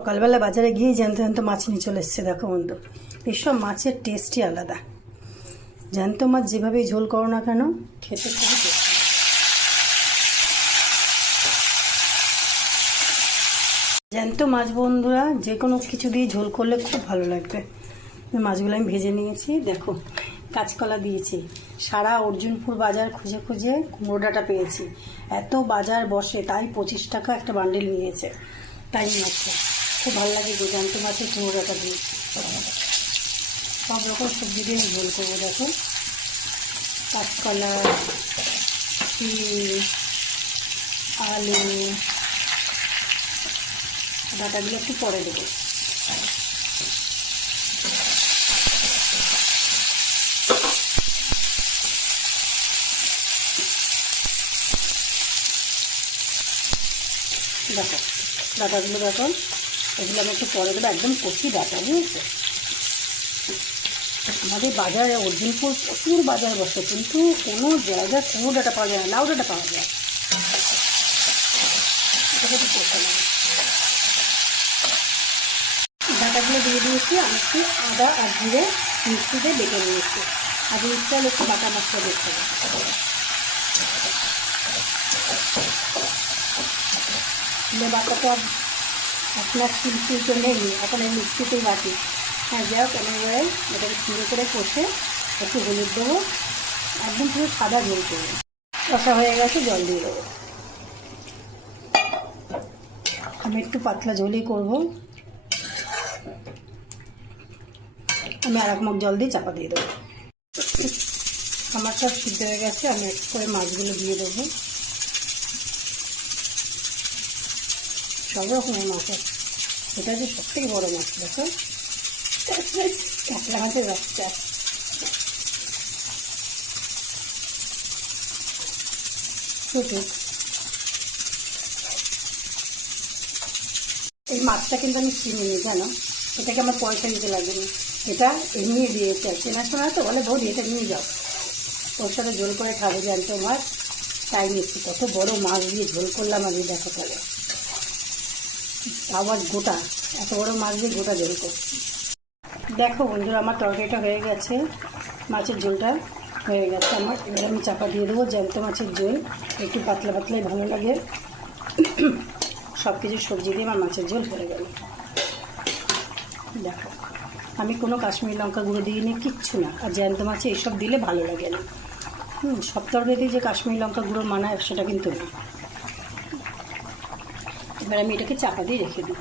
সকালবেলা বাজারে গিয়ে জ্যান্ত জ্যান্ত মাছ নিয়ে চলে এসছে। দেখো বন্ধু, এসব মাছের টেস্টই আলাদা। জ্যান্ত মাছ যেভাবেই ঝোল করো না কেন, খেতে খুবই টেস্টি। জ্যান্ত মাছ বন্ধুরা যে কোনো কিছু দিয়ে ঝোল করলে খুব ভালো লাগবে। মাছগুলো আমি ভেজে নিয়েছি। দেখো, কাঁচকলা দিয়েছি। সারা অর্জুনপুর বাজার খুঁজে খুঁজে কুমড়ো ডাঁটা পেয়েছি। এত বাজার বসে, তাই 25 টাকা একটা বান্ডিল নিয়েছে। তাই নিয়েছে, খুব ভালো লাগে গো জ্যান্ত মাছের কুমড়ো ডাঁটা দিয়ে। সব রকম সবজি দিয়ে ঝোল করবো। দেখো, কাঁচকলা, তিল, আলু, ডাঁটাগুলো একটু পরে দেবো। দেখো ডাঁটাগুলো, দেখো এগুলো আমি একটু পরে দেবো। একদম কচি ডাঁটা, বুঝেছো? আমাদের বাজারে অর্জুনপুর প্রচুর বাজার বসে, কিন্তু কোনো জায়গায় কুমড়ো ডাঁটা পাওয়া যায় না, লাউ ডাঁটা পাওয়া যায়। এটা একটু পোষা লাগে। ডাঁটাগুলো দিয়ে দিয়েছি। আমি একটু আদা আর জিরে মিক্সিতে বেটে নিয়েছি। আর ইচ্ছা হলে একটু বাটা মশলা দেখতে হবে। বাটাটা আপনার শিল্পীর তো নেই, এখন এই মিক্সিতেই বাটি। হ্যাঁ, যাই হোক, আমি এবারে এটাকে সুন্দর করে কষে একটু হলুদ দেবো। একদম পুরো সাদা ঝোল করবো। কষা হয়ে গেছে, জল দিয়ে দেবো। আমি একটু পাতলা ঝোলই করবো। আমি আর এক মগ জল দিয়ে চাপা দিয়ে দেবো। আমার সব সিদ্ধ হয়ে গেছে। আমি একটু করে মাছগুলো দিয়ে দেবো। সব রকমের মাছ আছে। এটা হচ্ছে সব থেকে বড়ো মাছ। দেখো, কাতলা মাছের বাচ্চা। এই মাছটা কিন্তু আমি চিনিনি, জানো? এটাকে আমার পয়সা দিতে লাগেনি, এটা এমনি দিয়েছে। চেনাশোনা তো বলে, বৌদি এটা নিয়ে যাও, ওর সাথে ঝোল করে খাবো জ্যান্ত মাছ, তাই নিচ্ছি। কত বড় মাছ দিয়ে ঝোল করলাম আমি, দেখো তাহলে। আবার গোটা, এত বড় মাছ দিয়ে গোটা ঝোল করছি। দেখো বন্ধুরা, আমার তরকারিটা হয়ে গেছে, মাছের ঝোলটা হয়ে গেছে আমার। এবার আমি চাপা দিয়ে দেবো। জ্যান্ত মাছের ঝোল একটু পাতলা পাতলাই ভালো লাগে। সব কিছু সবজি দিয়ে আমার মাছের ঝোল হয়ে গেল। দেখো, আমি কোনো কাশ্মীরি লঙ্কা গুঁড়ো দিইনি, কিচ্ছু না। আর জ্যান্ত মাছে এইসব দিলে ভালো লাগে না। সব তরকারিতে যে কাশ্মীরি লঙ্কা গুঁড়ো মানায় সেটা কিন্তু না। এবার আমি এটাকে চাপা দিয়ে রেখে দিই।